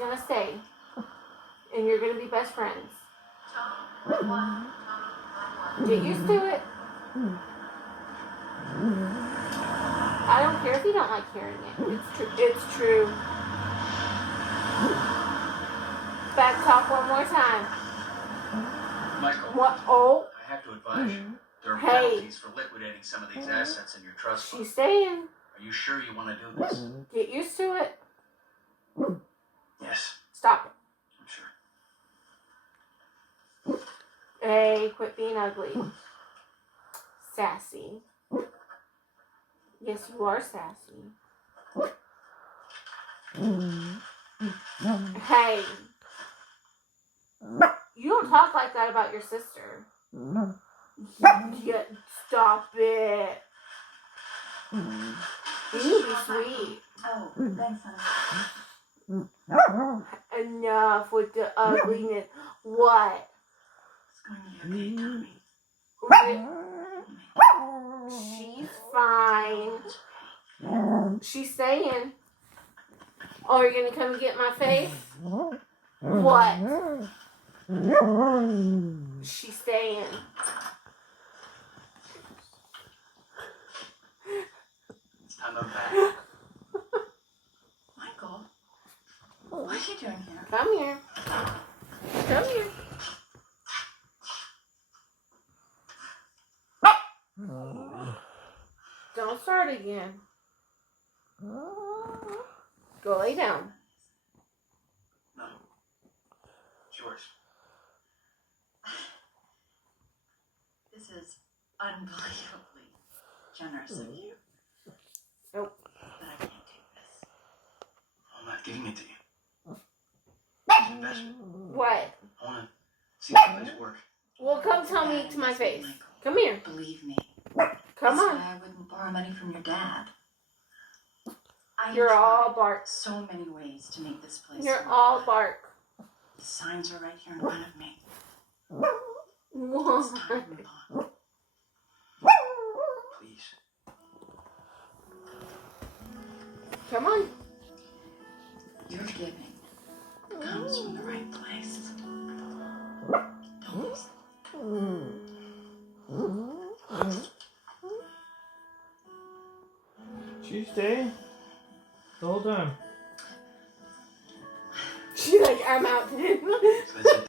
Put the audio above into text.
going to stay. And you're going to be best friends. Get used to it. I don't care if you don't like hearing it. It's true. It's true. Back talk one more time. Michael. What? Oh. I have to advise you. There are penalties for liquidating some of these assets in your trust fund. She's staying. Are you sure you want to do this? Get used to it. Yes. Stop it. I'm sure. Hey, quit being ugly. Sassy. Yes, you are sassy. Hey. You don't talk like that about your sister. Yeah, stop it. You need to be sweet. Oh, thanks, honey. Enough with the ugliness. What? It's going to be okay, Tommy. She's fine. She's staying. Oh, you're gonna come and get my face? What? She's staying. It's time I'm back. Michael, what are you doing here? Come here. Come here. Don't start again. Go lay down. No. It's yours. This is unbelievably generous of you. Nope. But I can't take this. I'm not giving it to you. It's an investment. What? I want to see the place work. Well, come tell me to my face. Michael, Come here. believe me. Come That's on. why I wouldn't borrow money from your dad. I You're all tried bark. so many ways to make this place You're work. all bark. The signs are right here in front of me. It's What? time to move on. Please. Come on. Your giving comes from the right place. Don't lose it. She stay the whole time. She's like, I'm out. So that's it.